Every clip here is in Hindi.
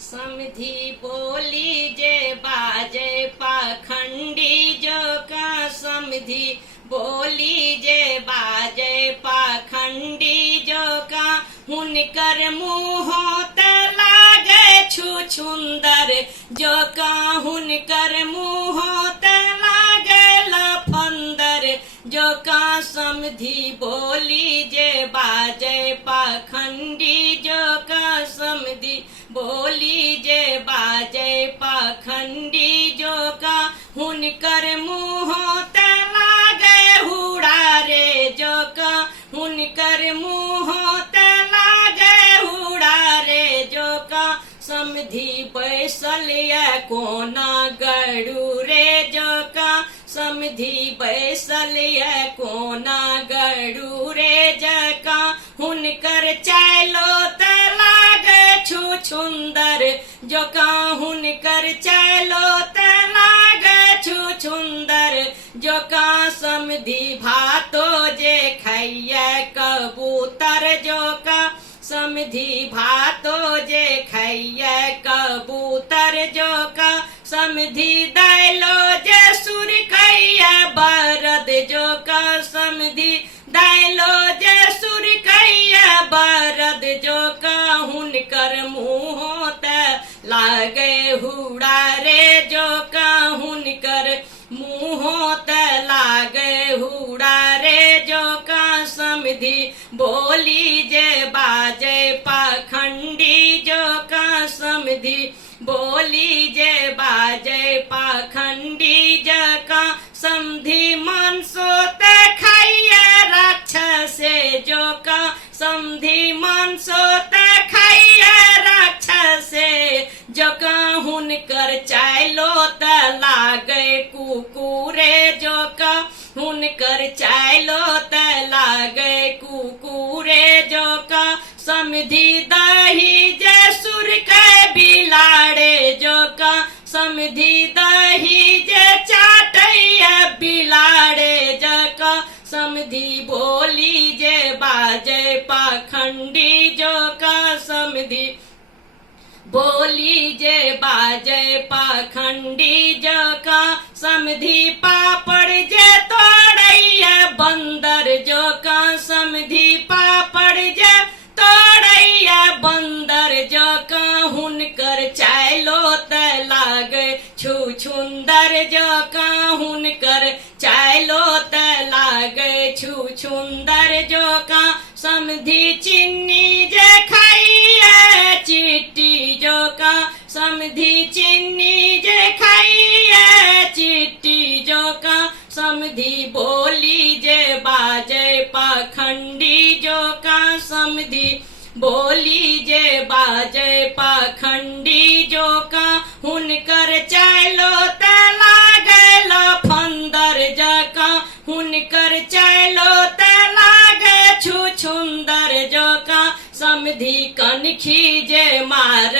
समधी बोली जे बाजे पाखंडी जो का समधी बोली जे बाजे पाखंडी जो का हुनकर मुँह ते लागे छुछुंदर जो का हुनकर मुँह ते लागे लफंदर जो का समधी बोली जे बाजे पाखंडी जो का समधी बोली जे बाजे पाखंडी जो का हुनकर मुँह ते लागे हुड़ा रे जो का हुनकर मुँह ते लागे हुड़ा रे जो का समधी बैसल या कोना गड़ू रे जो का समधी बैसल या कोना गड़ू रे जका हुनकर चालो ते लागे छुछुंदर जो का हुनकर चालो ते लागे छुछुंदर जो का समधी भातो जे खैया कबूतर जो का समधी भातो जे खैया कबूतर जो का समधी दैलो जे सुर कैया बरद जो का समधी दैलो जे सुर कैया बरद जो का हुनकर मुँह ते लागे हुड़ा रे जो का हुनकर मुँह ते लागे हुड़ा रे जो का समधी बोली जे बाजे पाखंडी जो का समधी बोली जे बाजे पाखंडी जका समधी मन सोते खाइए राक्षसे जो का समधी मन सोते खाइए राक्षसे जो का हुनकर चालो त लागे कुकुरे जो का हुनकर चालो त लागे कुकुरे जो का समधी दही जे सुर के बिलाड़े जो का समधी दही जे चाटैया बिलाड़े जो का समधी बोली जे बाजे पाखंडी जो का समधी बोली जे बाजे पाखंडी जो का समधी पापड़ जे तोड़ैया बंदर जो का समधी पापड़ जे तोड़ैया बंदर जो का हुनकर चालो त लागे छुछुंदर जो का हुनकर चालो त लागे छुछुंदर जो का समधी चिन्नी जे खाइए चिट्टी जो का समधी चिन्नी जे खाइए चिट्टी जो का समधी बोली जे बाजे पाखंडी जो का समधी बोली जे बाजे पाखंडी जो का हुनकर चालो त लागे लफंदर जका हुनकर चालो त लागे छुछुंदर जो का समधी कनखी जे मार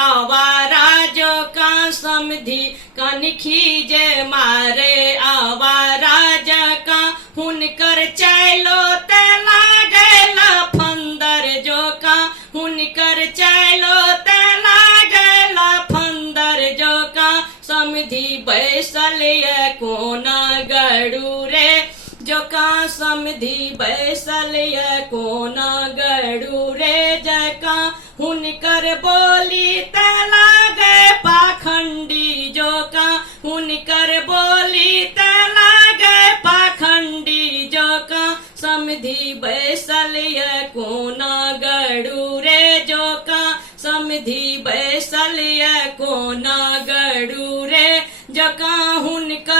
आवारा जो का समधी कनखी जे मारे आवारा जका हुनकर चालो त लागे लफंदर जो का हुनकर चालो त लागे लफंदर जो का समधी बैसल या कोना गड़ू रे जो का समधी बैसल या कोना गड़ू रे जका हुनकर बोली त लागे पाखंडी जो का हुनकर बोली त लागे पाखंडी जो का समधी बैसल या कोना गड़ू रे जो का समधी बैसल या कोना गड़ू रे जो का हुनकर